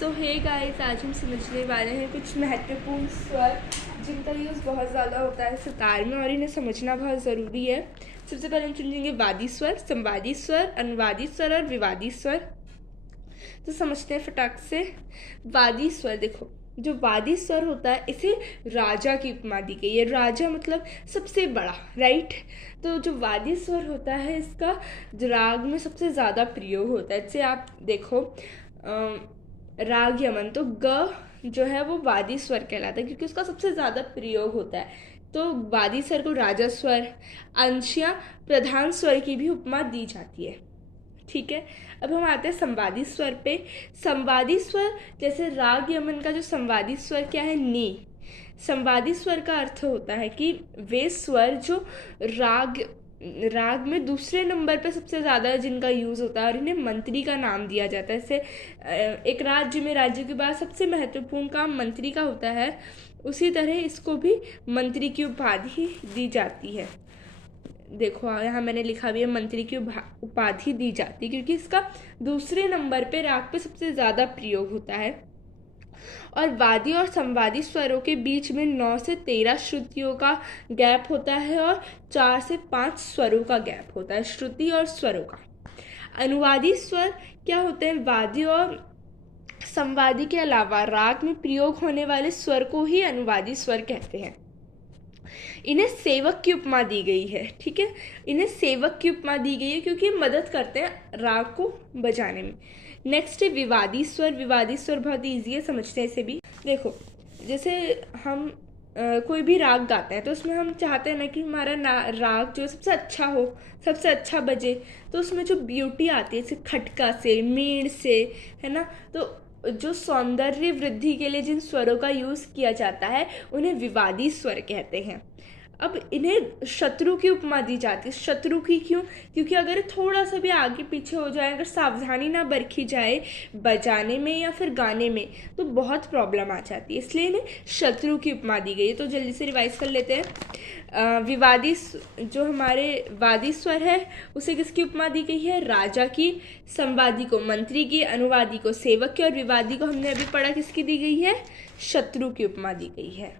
सो hey guys, आज हम समझने वाले हैं कुछ महत्वपूर्ण स्वर जिनका यूज़ बहुत ज़्यादा होता है सितार में और इन्हें समझना बहुत ज़रूरी है। सबसे पहले हम समझेंगे वादी स्वर, संवादी स्वर, अनुवादी स्वर और विवादी स्वर। तो समझते हैं फटाक से। वादी स्वर, देखो जो वादी स्वर होता है इसे राजा की उपमा दी गई है। राजा मतलब सबसे बड़ा, राइट। तो जो वादी स्वर होता है इसका राग में सबसे ज़्यादा प्रयोग होता है। जैसे आप देखो राग यमन, तो ग जो है वो वादी स्वर कहलाता है क्योंकि उसका सबसे ज़्यादा प्रयोग होता है। तो वादी स्वर को राजा स्वर, अंश या प्रधान स्वर की भी उपमा दी जाती है। ठीक है, अब हम आते हैं संवादी स्वर पे। संवादी स्वर जैसे राग यमन का जो संवादी स्वर क्या है, नी। संवादी स्वर का अर्थ होता है कि वे स्वर जो राग में दूसरे नंबर पे सबसे ज़्यादा जिनका यूज़ होता है और इन्हें मंत्री का नाम दिया जाता है। जैसे एक राज्य में राज्य के बाद सबसे महत्वपूर्ण काम मंत्री का होता है, उसी तरह इसको भी मंत्री की उपाधि दी जाती है। देखो यहाँ मैंने लिखा भी है, मंत्री की उपाधि दी जाती है क्योंकि इसका दूसरे नंबर पे राग पे सबसे ज़्यादा प्रयोग होता है। और वादी और संवादी स्वरों के बीच में 9 से 13 श्रुतियों का गैप होता है और 4 से 5 स्वरों का गैप होता है, श्रुति और स्वरों का। अनुवादी स्वर क्या होते हैं, वादी और संवादी के अलावा राग में प्रयोग होने वाले स्वर को ही अनुवादी स्वर कहते हैं। इन्हें सेवक की उपमा दी गई है। ठीक है, इन्हें सेवक की उपमा दी गई है क्योंकि मदद करते हैं राग को बजाने में। नेक्स्ट है विवादी स्वर। विवादी स्वर बहुत ईजी है, समझते हैं इसे भी। देखो जैसे हम कोई भी राग गाते हैं तो उसमें हम चाहते हैं ना कि हमारा राग जो सबसे अच्छा हो, सबसे अच्छा बजे। तो उसमें जो ब्यूटी आती है, जैसे खटका से, मीण से, है ना, तो जो सौंदर्य वृद्धि के लिए जिन स्वरों का यूज़ किया जाता है उन्हें विवादी स्वर कहते हैं। अब इन्हें शत्रु की उपमा दी जाती है। शत्रु की क्यों? क्योंकि अगर थोड़ा सा भी आगे पीछे हो जाए, अगर सावधानी ना बरती जाए बजाने में या फिर गाने में, तो बहुत प्रॉब्लम आ जाती है, इसलिए इन्हें शत्रु की उपमा दी गई है। तो जल्दी से रिवाइज कर लेते हैं। विवादी जो हमारे वादी स्वर है उसे किसकी उपमा दी गई है, राजा की। संवादी को मंत्री की, अनुवादी को सेवक की और विवादी को हमने अभी पढ़ा किसकी दी गई है, शत्रु की उपमा दी गई है।